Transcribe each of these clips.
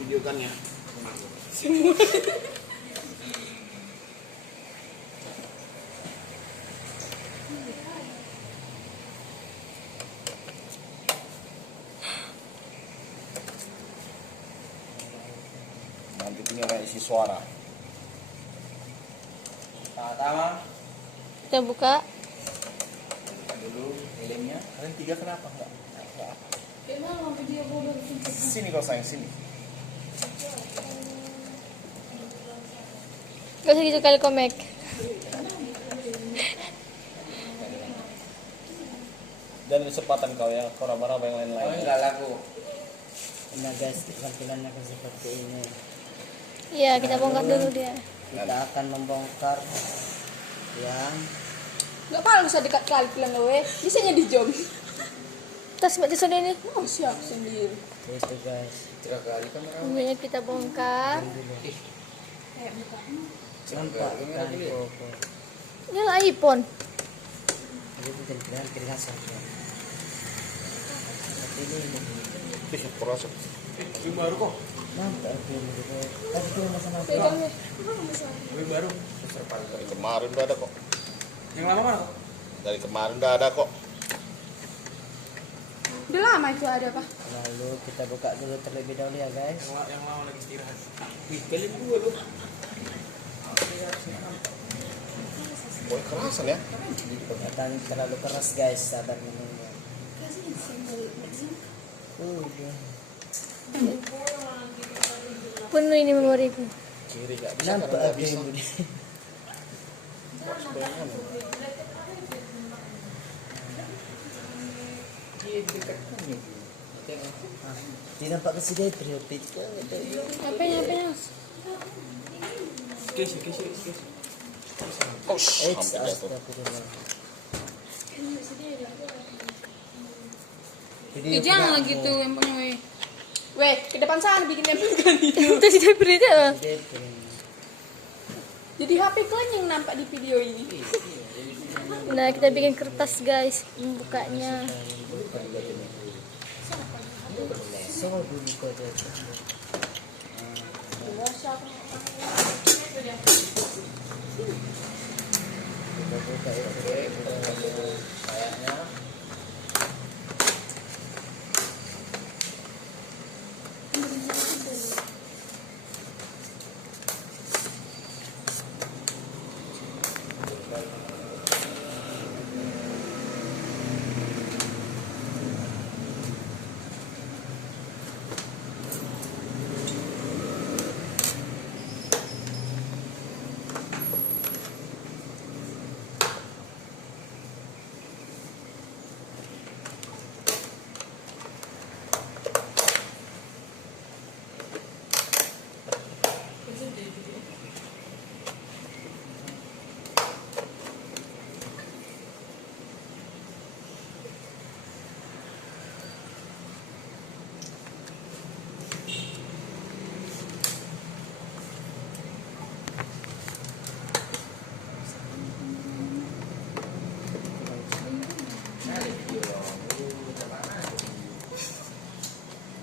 videokan ya. Semua. Nanti punya kayak isi suara. Pertama Kita buka. dulu helmnya. Kalian 3 kenapa enggak? Emang video bodoh. Sini kau sayang sini. Gak usah gitu kali komek. Dan kesempatan kau ya, kau raba-raba yang lain-lain. Oh, enggak laku. Nah guys, tampilannya akan seperti ini. Iya, kita bongkar dulu dia. Kita akan membongkar yang Gak apa bisa dekat kali bilang gue. Bisanya di jom. Tas mati sana ini. Oh, siap sendiri. itu guys. 3 kali kamera. Ini kita bongkar. Nampak kan koko. Ini lah iPhone. Itu tampilan saja. Seperti ini. Ih, perasa. Ini baru kok. Nampak ini gitu. Tadi tuh sama Pegang ya. Ini baru. Serpan. Dari kemarin udah ada kok. Yang lama mana kok? Dari kemarin udah ada kok. Udah lama itu ada apa? Lalu kita buka dulu terlebih dahulu ya guys. Yang lama lagi istirahat. Wih, kalian dua loh. Oh, kerasan ya. Kelihatan terlalu keras guys, sabar menunggu. Iya. Penuh ini memoriku. Kiri gak bisa Nampak karena apa bisa. yang bunyi? Dia dekat kuning. Tidak nampak ke sini terhipit. Apanya? Kes. Oh, hampir jatuh. Astagfirullah. Ya, jangan lagi tuh yang punya weh. Weh, ke depan sana bikin yang pegang itu. Itu tidak berita. Jadi HP kalian yang nampak di video ini. Nah, kita bikin kertas guys, bukanya. So dulu kau jatuh. Kita buka ya. Kayaknya.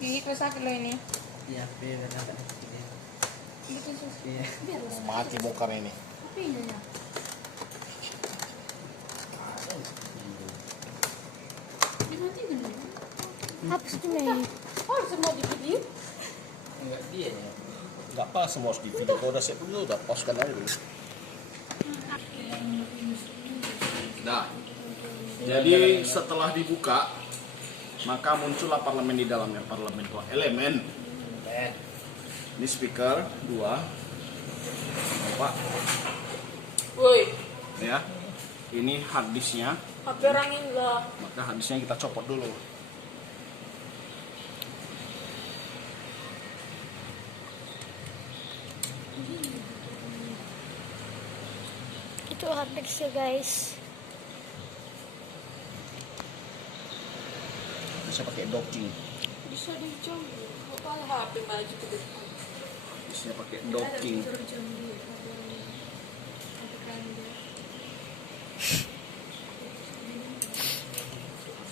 Ini terus sakit loh ini. Iya, biar nampak. Iya. Mati bongkar ini. Apa sih ini? Oh, semua di video. Enggak dia ya. Enggak pas semua harus di video. Kalau udah siap dulu, udah postkan aja dulu. Nah, jadi setelah dibuka, maka muncullah parlemen di dalamnya. Parlemen itu elemen. Ini speaker 2, Pak. Woi, Ya, ini hard disknya. HP orang ini lah. Maka hard disknya kita copot dulu. Itu hard disk ya guys. Bisa pakai docking. Bisa dijam. Kepala HP maju ke depan. Bisa pakai docking. Bisa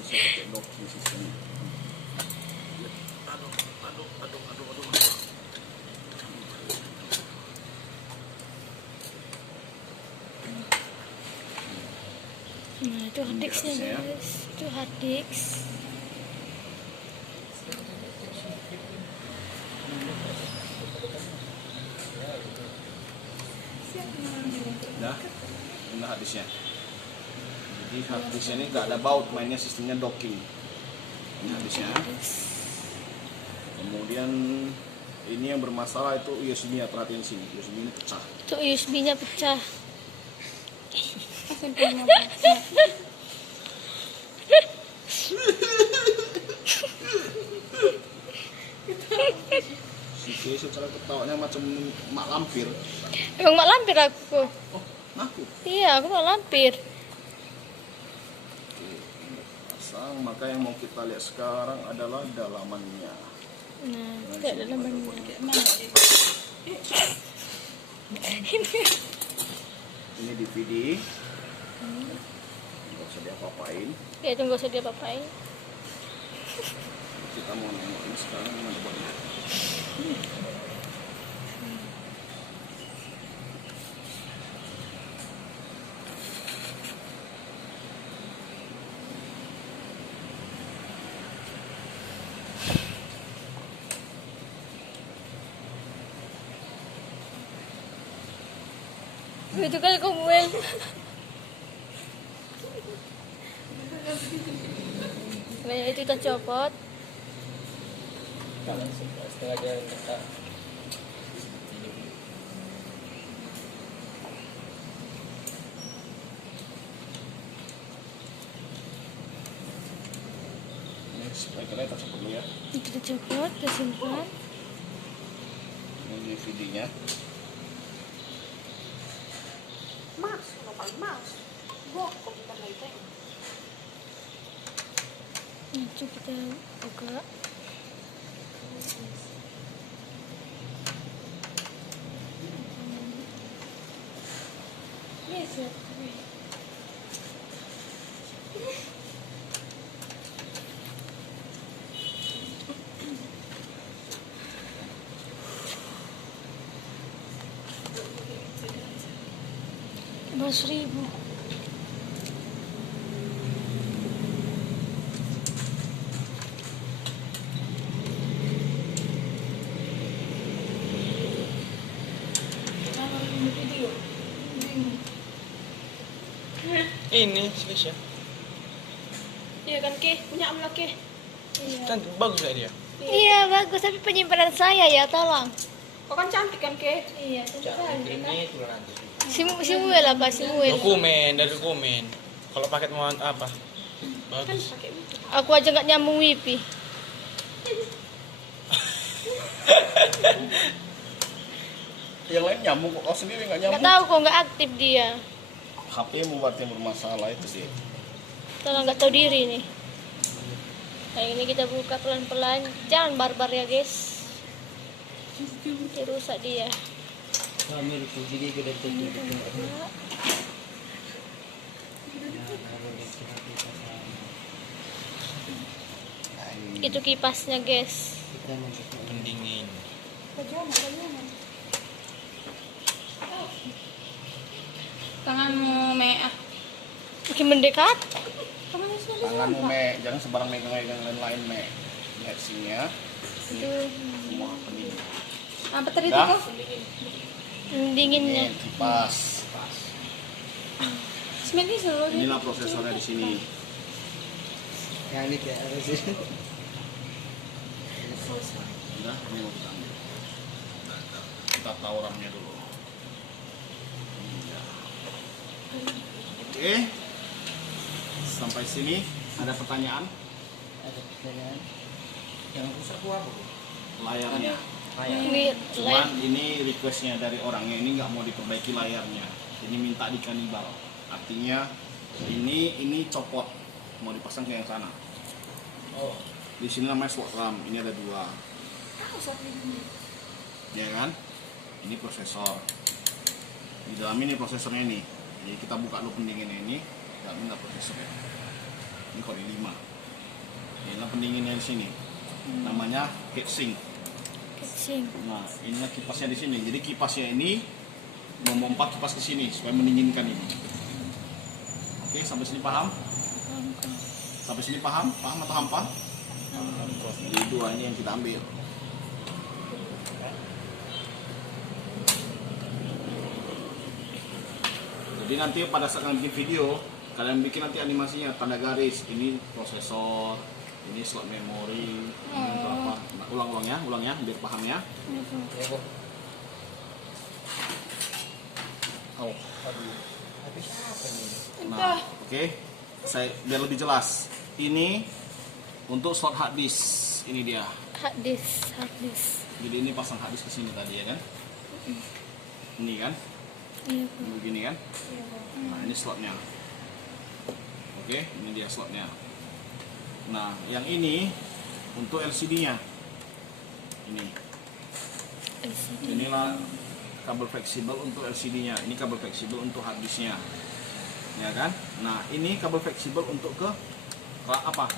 pakai docking sistemnya. Aduh. itu hard disknya guys. Itu hard disk. Nah, ini harddisknya. Jadi harddisknya ini nggak ada baut, mainnya sistemnya docking. Ini harddisknya. Kemudian ini yang bermasalah itu USB-nya, perhatiin sini, USB ini pecah. Itu USB-nya pecah. Si Kay secara ketawanya macam mak lampir. Emang mak lampir aku. Oh, ngaku. Iya, aku mak lampir. Oke, ini pasang. Maka yang mau kita lihat sekarang adalah dalamannya. Nah, tidak dalamannya. Ini DVD. Nggak usah diapa-apain. Ya itu nggak usah diapa-apain. Kita mau nengok ini sekarang mana buatnya. Itu kan Samuel. Nah, itu kita copot. Kalau setelah dia letak Ini supaya kita copot dulu ya. Kita copot, kita simpan. Ini DVD-nya. Mas, lokal mas. Gua komputer lagi. Nah, coba kita buka. Yes, ya. Rp11.000. ini spesial. Iya kan Ki, punya Am Ki. Iya. Cantik, bagus gak dia? Iya bagus, tapi penyimpanan saya ya tolong. Kau kan cantik kan Ki? Iya, cantik Kirimnya kan. itu nanti. Simuel apa Simuel? Dari dokumen. Kalau paket mau apa? Bagus. Aku aja nggak nyambung wifi. Yang lain nyambung kok, kau sendiri nggak Nggak nyambung. tahu kok nggak aktif dia. HP membuat yang bermasalah itu sih. Tolong nggak tahu diri nih. Nah ini kita buka pelan-pelan, jangan barbar ya guys. Nanti rusak dia. Kami jadi ke detik itu. Itu kipasnya guys. Kita masuk Pendingin. Tanganmu meak. Makin mendekat. Tanganmu me, jangan sembarang megang-megang lain-lain me. Lihat sini ya. Itu Semua pendingin. apa tadi Dah. tuh? Dinginnya. Ini kipas. Sebenarnya selalu Inilah prosesornya di sini. yang ini kayak apa sih? Udah, ini mau kita ambil. Kita tahu RAM-nya dulu. Ya. Oke. Sampai sini ada pertanyaan? Ada pertanyaan. Yang rusak tuh apa? Layarnya. ini Cuman ini requestnya dari orangnya, ini nggak mau diperbaiki layarnya. Ini minta di kanibal. Artinya ini copot, mau dipasang ke yang sana. Oh, Di sini namanya slot RAM. Ini ada 2. Ya kan? Ini prosesor. Di dalam ini prosesornya ini. Jadi kita buka dulu pendinginnya ini. Dalam ini ada prosesornya. Ini Core i5. Inilah pendinginnya di sini. Namanya heatsink. kecil. Nah, inilah kipasnya di sini. Jadi kipasnya ini memompa kipas ke sini supaya mendinginkan ini. Oke, sampai sini paham? Sampai sini paham? Paham atau hampa? Jadi dua ini yang kita ambil. Jadi nanti pada saat kalian bikin video, kalian bikin nanti animasinya tanda garis. Ini prosesor, ini slot memori, ini untuk apa? Nah, ulang ya, biar paham ya. Oh. Habis apa nih? Nah, oke. Saya biar lebih jelas. Ini untuk slot hard disk. Ini dia. Hard disk. Jadi ini pasang hard disk ke sini tadi ya kan? Ini kan? Iya. Begini kan? Nah, ini slotnya. Oke, ini dia slotnya. Nah, yang ini untuk LCD-nya. Ini. Inilah kabel fleksibel untuk LCD-nya. Ini kabel fleksibel untuk hard disk-nya. Ya kan? Nah, ini kabel fleksibel untuk ke apa?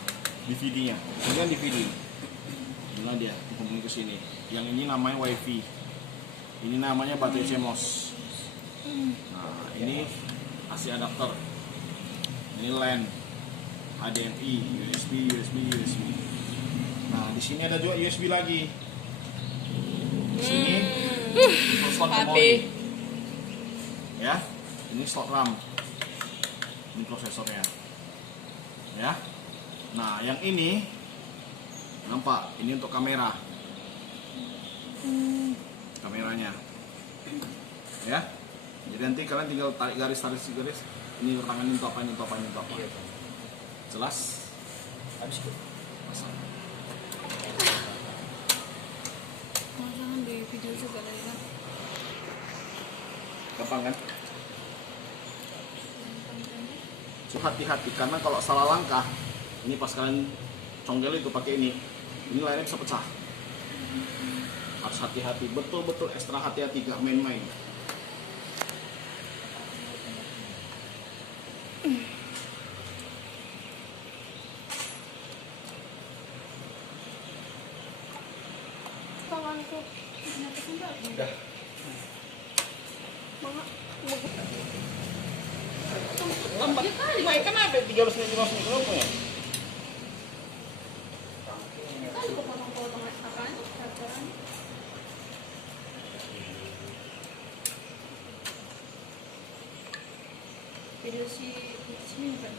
DVD-nya. Ini kan DVD. Inilah dia, hubungi ke sini. Yang ini namanya WiFi. Ini namanya baterai CMOS. Nah, ini AC adapter. Ini LAN, HDMI, USB. Nah, di sini ada juga USB lagi. Di sini untuk slot memori. Ya, ini slot RAM. Ini prosesornya. Ya. Nah, yang ini nampak, ini untuk kamera. Kameranya. Ya. Jadi nanti kalian tinggal tarik garis. Ini tangan ini untuk apa. Jelas? Habis itu. Pasang. Jangan di video juga lagi kan. Gampang kan? So, hati-hati karena kalau salah langkah, ini pas kalian conggel itu pakai ini layarnya bisa pecah. Harus hati-hati, betul-betul ekstra hati-hati, gak main-main. Tanganku. Udah. Lambat kali, Mai. Kenapa 300 menit kenapa ya? Video si sini kan.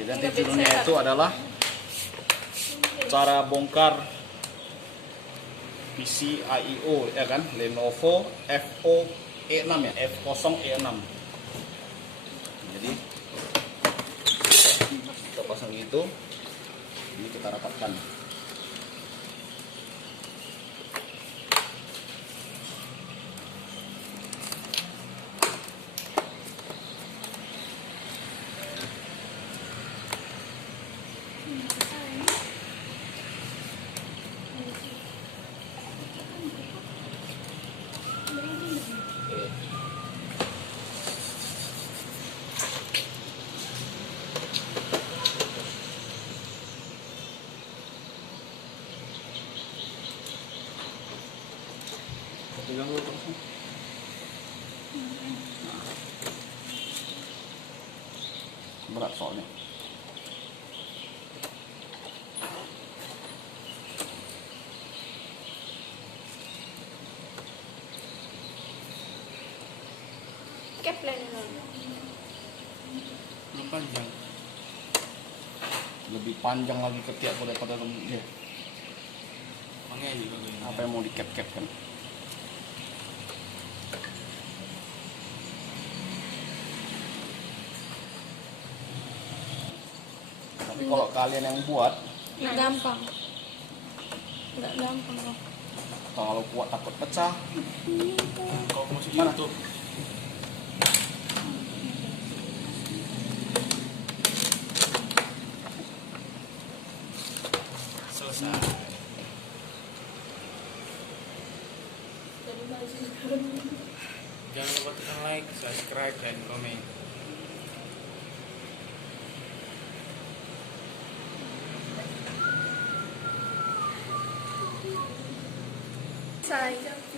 Jadi nanti judulnya itu adalah cara bongkar PC IEO ya kan, Lenovo FO-E6 ya, F0E6. Jadi kita pasang itu, ini kita rapatkan. Pegang dulu terus. Berat soalnya. Keplen. Panjang. Lebih panjang lagi ketiak daripada dia. Makanya juga gini. Apa yang mau di-cap kan? Tapi kalau kalian yang buat, Nggak gampang. Nggak gampang kok. kalau buat takut pecah, Kalau masuk Mana? YouTube. bisa. Jangan lupa tekan like, subscribe, dan komen. Say.